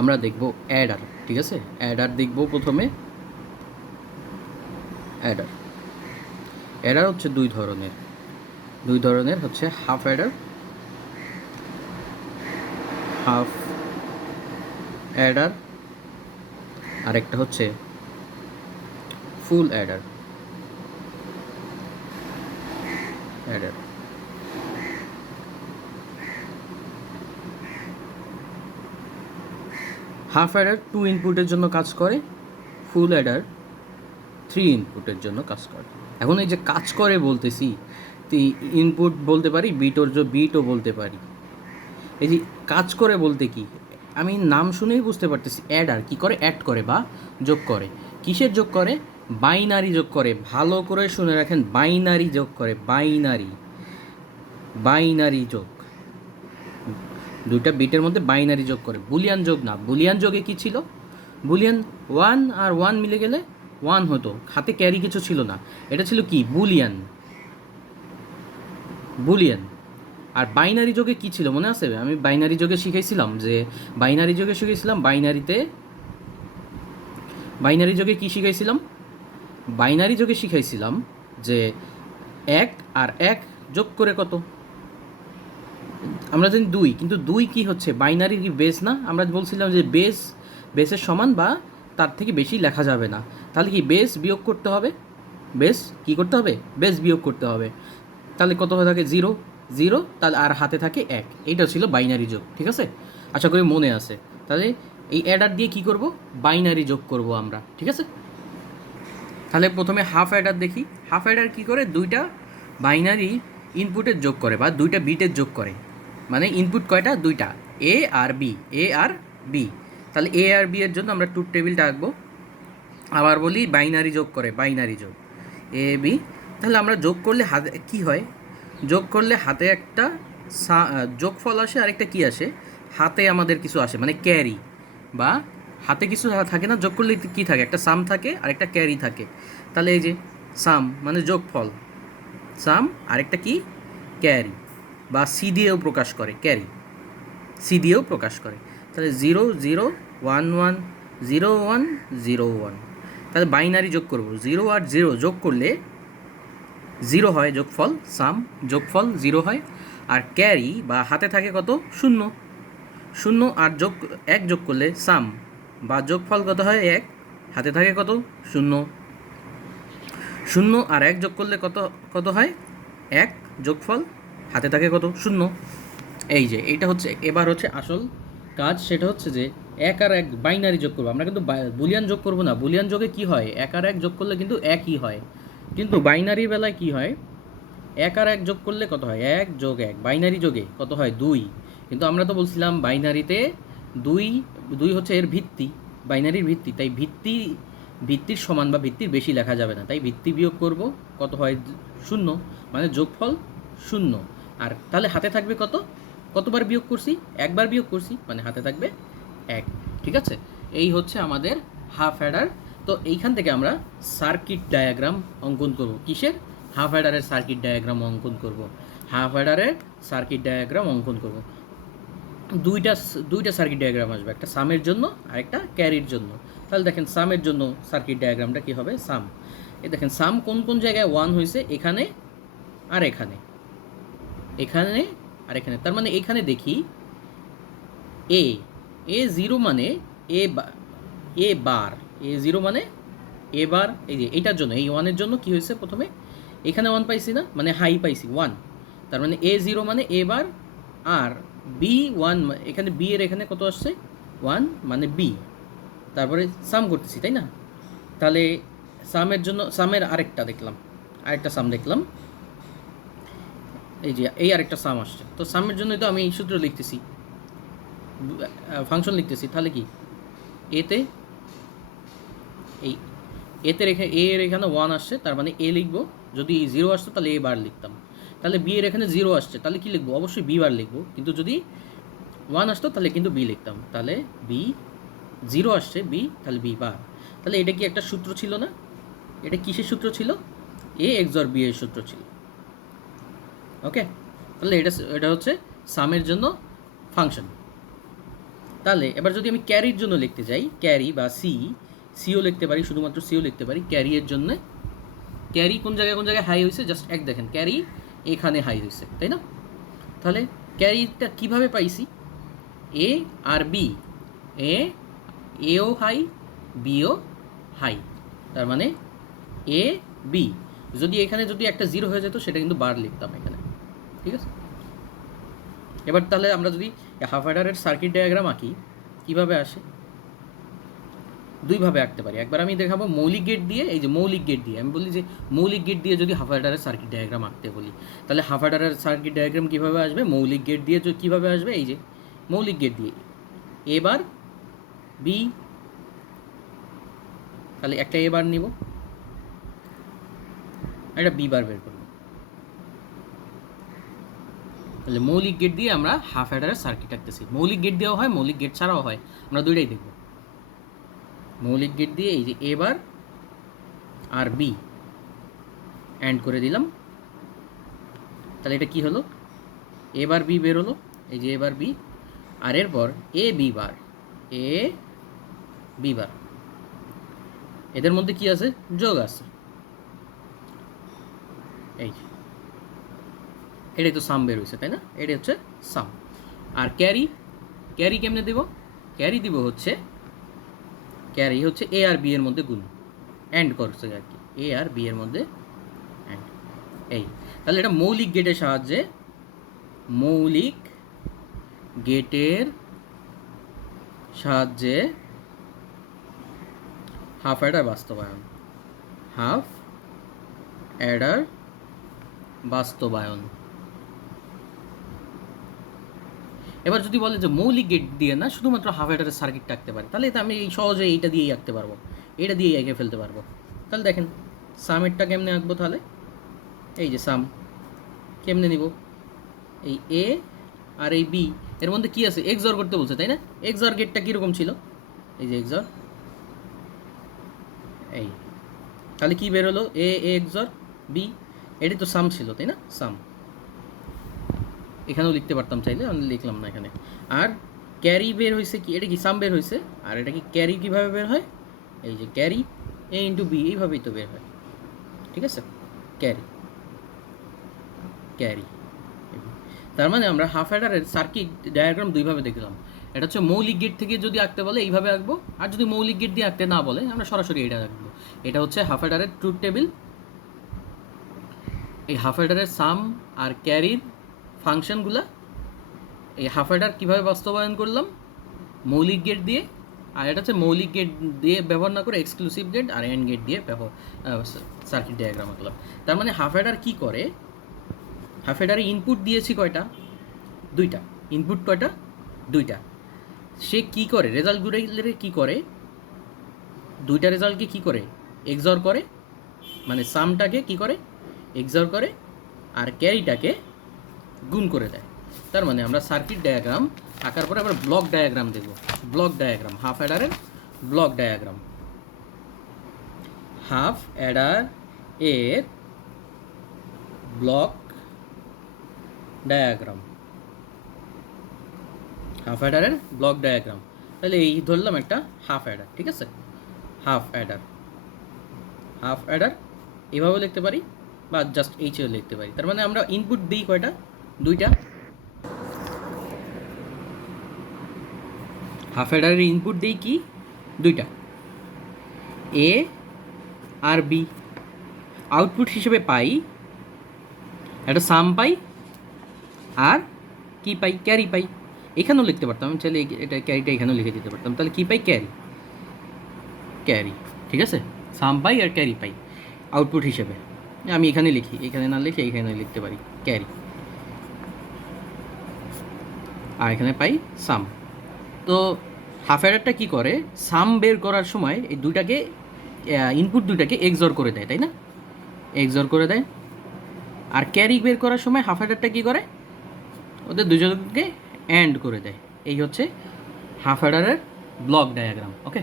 আমরা দেখব অ্যাডার। ঠিক আছে, অ্যাডার দেখব প্রথমে। অ্যাডার অ্যাডার হচ্ছে দুই ধরনের হচ্ছে হাফ অ্যাডার, হাফ অ্যাডার, আরেকটা হচ্ছে ফুল অ্যাডার। অ্যাডার হাফ অ্যাডার 2 ইনপুটের জন্য কাজ করে, ফুল অ্যাডার 3 ইনপুটের জন্য কাজ করে। এখন এই যে কাজ করে বলতেছি, তো ইনপুট বলতে পারি, বিটও বলতে পারি। এই যে কাজ করে বলতে কি, আমি নাম শুনেই বুঝতে পারতেছি অ্যাডার কি করে, অ্যাড করে বা যোগ করে। কিসের যোগ করে? বাইনারি যোগ করে। ভালো করে শুনে রাখেন, বাইনারি যোগ করে। বাইনারি যোগ, দুইটা বিটের মধ্যে বাইনারি যোগ করে, বুলিয়ান যোগ না। বুলিয়ান যোগে কি ছিল? বুলিয়ান 1 আর 1 মিলে গেলে 1 হতো, হাতে ক্যারি কিছু ছিল না। এটা ছিল কি? বুলিয়ান। আর বাইনারি যোগে কি ছিল মনে আছে? আমি বাইনারি যোগে শিখাইছিলাম বাইনারি যোগে কি শিখাইছিলাম? বাইনারি যোগে শিখাইছিলাম যে 1 আর 1 যোগ করে কত? আমরা জানি 2, কিন্তু 2 কি হচ্ছে? বাইনারির কি বেস না? আমরা বলছিলাম যে বেসের সমান বা তার থেকে বেশি লেখা যাবে না। তাহলে কি বেস বিয়োগ করতে হবে? বেস বিয়োগ করতে হবে। তাহলে কত হয়ে থাকে? 0, তাহলে আর হাতে থাকে 1। এইটা ছিল বাইনারি যোগ। ঠিক আছে, আশা করি মনে আছে। তাহলে এই অ্যাডার দিয়ে কি করব? বাইনারি যোগ করব আমরা। ঠিক আছে, তাহলে প্রথমে হাফ অ্যাডার দেখি। হাফ অ্যাডার কী করে? দুইটা বাইনারি ইনপুটের যোগ করে বা দুইটা বিটের যোগ করে। মানে ইনপুট কয়টা? দুইটা, এ আর বি। তাহলে এ আর বি এর জন্য আমরা ট্রুথ টেবিলটা আঁকবো। আবার বলি বাইনারি যোগ করে, বাইনারি যোগ এ বি। তাহলে আমরা যোগ করলে হাতে কী হয়? যোগ করলে হাতে একটা যোগফল আসে, আরেকটা কী আসে? হাতে আমাদের কিছু আসে, মানে ক্যারি, বা হাতে কিছু থাকে না, যোগ করলে কী থাকে? একটা সাম থাকে আর একটা ক্যারি থাকে। তাহলে এই যে সাম মানে যোগফল, সাম আরেকটা কি? ক্যারি, বা সি দিয়েও প্রকাশ করে, ক্যারি সি দিয়েও প্রকাশ করে। তাহলে 0 0 1 1 0 1 0 1। তাহলে বাইনারি যোগ করব, 0 আর 0 যোগ করলে 0 হয় যোগফল, সাম যোগফল 0 হয়। আর ক্যারি বা হাতে থাকে কত? 0। 0 আর 1 যোগ করলে সাম বা যোগফল কত হয়? 1। হাতে থাকে কত? 0। 0 আর 1 যোগ করলে কত কত হয়? 1 যোগফল, হাতে থাকে কত? 0। এই যে এইটা হচ্ছে, এবার হচ্ছে আসল কাজ, সেটা হচ্ছে যে 1 আর 1 বাইনারি যোগ করবো আমরা, কিন্তু বুলিয়ান যোগ করবো না। বুলিয়ান যোগে কি হয়? 1 আর 1 যোগ করলে কিন্তু 1ই হয়, কিন্তু বাইনারির বেলায় কি হয়? 1 আর 1 যোগ করলে কত হয়? 1 যোগ 1। বাইনারি যোগে কত হয়? 2। কিন্তু আমরা তো বলছিলাম বাইনারিতে 2, 2 হচ্ছে এর ভিত্তি, বাইনারির ভিত্তি। তাই ভিত্তির সমান বা ভিত্তির বেশি লেখা যাবে না, তাই ভিত্তি বিয়োগ করব। কত হয়? 0, মানে যোগফল 0। আর তাহলে হাতে থাকবে কত? কতবার বিয়োগ করছি? একবার বিয়োগ করছি, মানে হাতে থাকবে 1। ঠিক আছে, এই হচ্ছে আমাদের হাফ অ্যাডার। তো এইখান থেকে আমরা সার্কিট ডায়াগ্রাম অঙ্কন করব। কিসের? হাফ অ্যাডারের সার্কিট ডায়াগ্রাম অঙ্কন করব। হাফ অ্যাডারের সার্কিট ডায়াগ্রাম অঙ্কন করব। দুইটা দুইটা সার্কিট ডায়াগ্রাম আসবে, একটা সামের জন্য আর একটা ক্যারির জন্য। তাহলে দেখেন সামের জন্য সার্কিট ডায়াগ্রামটা কী হবে? সাম, এই দেখেন সাম কোন কোন জায়গায় 1 হয়েছে? এখানে আর এখানে, এখানে আর এখানে। তার মানে এখানে দেখি এ এ জিরো মানে এ এ বার, এ জিরো মানে এ বার। এই যে এইটার জন্য, এই 1-এর জন্য কি হয়েছে? প্রথমে এখানে 1 পাইছি না, মানে হাই পাইছি 1। তার মানে এ জিরো মানে এ বার। আর বি 1, এখানে বি এর এখানে কত আসছে? 1, মানে বি। তারপরে সাম করতেছি, তাই না? তাহলে সামের জন্য, সামের আরেকটা সাম দেখলাম। এই যে এই আরেকটা সাম আসছে, তো সামের জন্যই তো আমি এই সূত্র লিখতেছি, ফাংশন লিখতেছি। তাহলে কি এতে, এই এতে রেখে এ এর এখানে 1 আসছে, তার মানে এ লিখবো। যদি 0 আসতো তাহলে এ বার লিখতাম। তাহলে বি এর এখানে 0 আসছে, তাহলে কি লিখবো? অবশ্যই বি বার লিখবো। কিন্তু যদি 1 আসতো তাহলে কিন্তু বি লিখতাম। তাহলে বি, 0 আসছে বি, তাহলে বি বার। তাহলে এটা কি একটা সূত্র ছিল না? এটা কিসের সূত্র ছিল? এ এক্সর বি এর সূত্র ছিল। ওকে, তাহলে এটা হচ্ছে সামের জন্য ফাংশন। তাহলে এবার যদি আমি ক্যারির জন্য লিখতে যাই, ক্যারি বা সিও লিখতে পারি, শুধুমাত্র সিও লিখতে পারি ক্যারিয়ের জন্য। ক্যারি কোন জায়গায় হাই হয়েছে জাস্ট এক দেখেন, ক্যারি এখানে হাই হয়েছে, তাই না? তাহলে ক্যারিটা কিভাবে পাইছি? এ আর বি, এও হাই বিও হাই, তার মানে এ বি। যদি এখানে যদি একটা জিরো হয়ে যেত সেটা কিন্তু বার লিখতাম এখানে, ঠিক আছে? এবার তাহলে আমরা যদি হাফ অ্যাডারের সার্কিট ডায়াগ্রাম আঁকি, কীভাবে আসে? দুইভাবে আঁকতে পারি। একবার আমি দেখাবো মৌলিক গেট দিয়ে, এই যে মৌলিক গেট দিয়ে আমি বলি যে মৌলিক গেট দিয়ে যদি হাফ অ্যাডারের সার্কিট ডায়াগ্রাম আঁকতে বলি, তাহলে হাফ অ্যাডারের সার্কিট ডায়াগ্রাম কীভাবে আসবে? মৌলিক গেট দিয়ে কীভাবে আসবে? এই যে মৌলিক গেট দিয়ে এবার বি, তাহলে একটা এবার নিব, একটা বি বার বের করব। তাহলে মৌলিক গেট দিয়ে আমরা হাফ অ্যাডারের সার্কিট আঁকতেছি। মৌলিক গেট দিয়েও হয়, মৌলিক গেট ছাড়াও হয়, আমরা দুইটাই দেখব। মৌলিক গেট দিয়ে এই যে এবার আর বি অ্যান্ড করে দিলাম, তাহলে এটা কি হলো? এবার বি বের হলো, এই যে এবার বি, আর এরপর A B bar, A B বার, এদের মধ্যে কি আছে? যোগ আছে, এই এটাই তো সাম বের হয়েছে, তাই না? এটা হচ্ছে সাম। আর ক্যারি, ক্যারি কেমনে দেব? ক্যারি দিব হচ্ছে, ক্যারি হচ্ছে এ আর বি এর মধ্যে গুণ, অ্যান্ড করছে আর কি, এ আর বি এর মধ্যে অ্যান্ড, এই। তাহলে এটা মৌলিক গেটের সাহায্যে, মৌলিক গেটের সাহায্যে হাফ অ্যাডার বাস্তবায়ন, হাফ অ্যাডার বাস্তবায়ন। এবার যদি বলে যে মৌলিক গেট দিয়ে না শুধুমাত্র হাফ অ্যাডারের সার্কিট আঁকতে পারে, তাহলে তো আমি এই সহজে এইটা দিয়েই আঁকতে পারবো, এটা দিয়েই এঁকে ফেলতে পারবো। তাহলে দেখেন সামেরটা কেমনে আঁকবো? তাহলে এই যে সাম কেমনে নিব? এই এ আর এই বি এর মধ্যে কি আছে? এক্সঅর করতে বলছে, তাই না? এক্সঅর গেটটা কীরকম ছিল? এই যে এক্সঅর, এই। তাহলে কি বের হলো? এ এক্সঅর বি, এটি তো সাম ছিল, তাই না? সাম এখানেও লিখতে পারতাম চাইলে, আমি লিখলাম না এখানে। আর ক্যারি বের হয়েছে কি? এটা কি সাম বের হয়েছে। আর এটা কি ক্যারি কীভাবে বের হয়? এই যে ক্যারি এ ইন্টু বি, এইভাবেই তো বের হয়, ঠিক আছে? ক্যারি ক্যারি, তার মানে আমরা হাফ অ্যাডারের সার্কিট ডায়াগ্রাম দুইভাবে দেখলাম। এটা হচ্ছে মৌলিক গেট থেকে যদি আঁকতে বলে এইভাবে আঁকবো, আর যদি মৌলিক গেট দিয়ে আঁকতে না বলে আমরা সরাসরি এটা আঁকবো। এটা হচ্ছে হাফ অ্যাডারের ট্রুথ টেবিল। এই হাফ অ্যাডারের সাম আর ক্যারির ফাংশনগুলা, এই হাফ অ্যাডার কীভাবে বাস্তবায়ন করলাম? মৌলিক গেট দিয়ে। আর এটা হচ্ছে মৌলিক গেট দিয়ে ব্যবহার না করে এক্সক্লুসিভ গেট আর এন্ড গেট দিয়ে সার্কিট ডায়াগ্রাম আঁকলাম। তার মানে হাফ অ্যাডার কী করে? হাফ অ্যাডারে ইনপুট দিয়েছি কয়টা? দুইটা। ইনপুট কয়টা? দুইটা। সে কি করে? রেজাল্টগুলো কি করে? দুইটা রেজাল্টকে কি করে? এক্সঅর করে, মানে সামটাকে কি করে? এক্সঅর করে, আর ক্যারিটাকে গুণ করে দেয়। তার মানে আমরা সার্কিট ডায়াগ্রাম আঁকার পরে আবার ব্লক ডায়াগ্রাম দেব। ব্লক ডায়াগ্রাম, হাফ অ্যাডারের ব্লক ডায়াগ্রাম। হাফ অ্যাডার এর ব্লক ডায়াগ্রাম, হাফ অ্যাডারের ব্লক ডায়াগ্রাম। তাহলে এই ধরলাম একটা হাফ অ্যাডার, ঠিক আছে? হাফ অ্যাডার, হাফ অ্যাডার এভাবেও লিখতে পারি বা জাস্ট এইচেও লিখতে পারি। তার মানে আমরা ইনপুট দিই কয়টা? দুইটা। হাফ অ্যাডারের ইনপুট দিই কি? দুইটা, এ আর বি। আউটপুট হিসেবে পাই একটা সাম পাই, আর কি পাই? ক্যারি পাই। এখানেও লিখতে পারতাম আমি চাইলে, এটা ক্যারিটা এখানেও লিখে দিতে পারতাম। তাহলে কী পাই? ক্যারি, ক্যারি, ঠিক আছে? সাম পাই আর ক্যারি পাই আউটপুট হিসেবে। আমি এখানে লিখি, এখানে না লিখে এখানে লিখতে পারি ক্যারি, আর এখানে পাই সাম। তো হাফ অ্যাডারটা কী করে? সাম বের করার সময় এই দুইটাকে, ইনপুট দুইটাকে এক্সঅর করে দেয়, তাই না? এক্সঅর করে দেয়। আর ক্যারি বের করার সময় হাফ অ্যাডারটা কী করে? ওদের দুজনকে অ্যান্ড করে দেয়। এই হচ্ছে হাফ অ্যাডারের ব্লক ডায়াগ্রাম। ওকে।